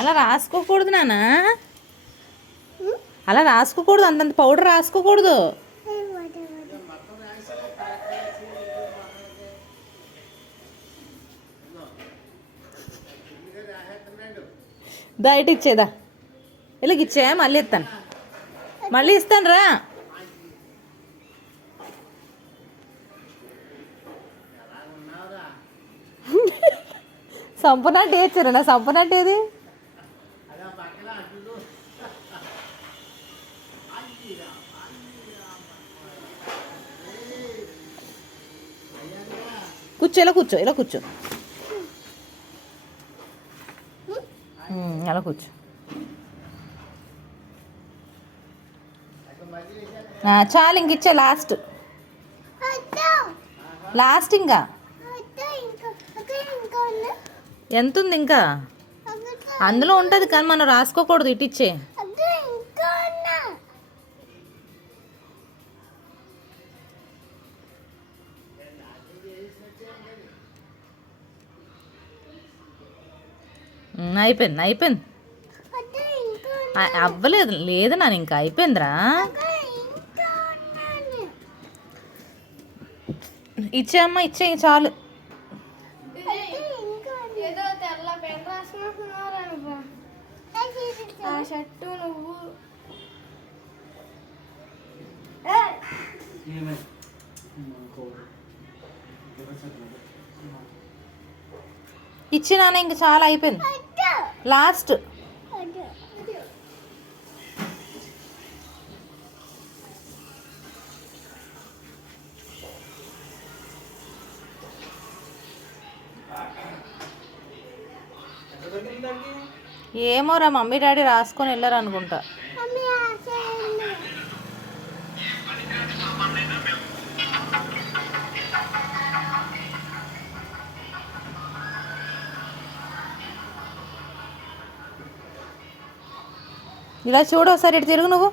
అలా రాసుకోకూడదు నాన్న, అలా రాసుకోకూడదు, అంతంత పౌడర్ రాసుకోకూడదు. దా ఇటు ఇచ్చేదా, ఇలాగ ఇచ్చే మళ్ళీ ఇస్తాను, మళ్ళీ ఇస్తాను రా. సంపూర్ణంటే ఇచ్చారా నా సంపూర్ణంటే ఏది? కూర్చో, ఇలా కూర్చో, ఇలా కూర్చో, అలా కూర్చో. చాలు, ఇంక ఇచ్చే లాస్ట్, లాస్ట్ ఇంకా ఎంత ఉంది ఇంకా? అందులో ఉంటుంది కానీ మనం రాసుకోకూడదు. ఇటు ఇచ్చే. అయిపోయింది, అయిపోయింది, అవ్వలేదు, లేదు నాన్న, ఇంకా అయిపోయిందిరా. ఇచ్చేయమ్మా, ఇచ్చే చాలు. ఇచ్చినా ఇంక చాలా అయిపోయింది, లాస్ట్. ఏమోరా, మమ్మీ డాడీ రాసుకొని వెళ్ళారు అనుకుంటా. ఇలా చూడు ఒకసారి, ఇటు తిరుగు నువ్వు.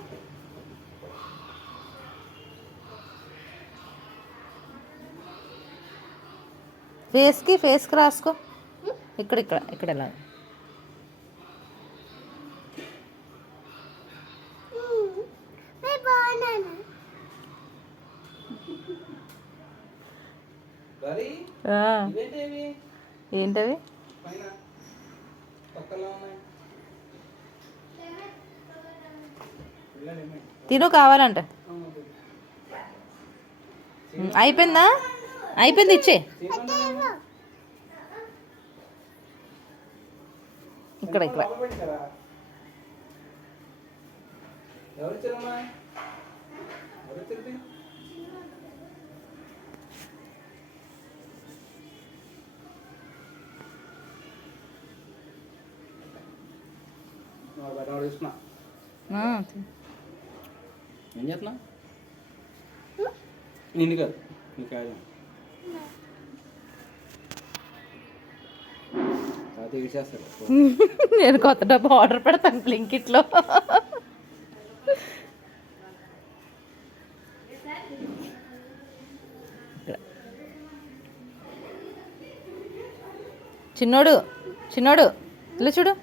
ఫేస్కి రాసుకో, ఇక్కడ ఇక్కడ ఇక్కడ ఎలా. ఏంటవి? తిను కావాలంట. అయిపోయిందా? అయిపోయింది, ఇచ్చే. ఇక్కడ ఇక్కడ ఏం చేస్తున్నా? నిన్ను కాదు, నీకు కాదు. నేను కొత్త డబ్బు ఆర్డర్ పెడతాను బ్లింకిట్లో. చిన్నోడు, చిన్నోడు ఇలా చూడు.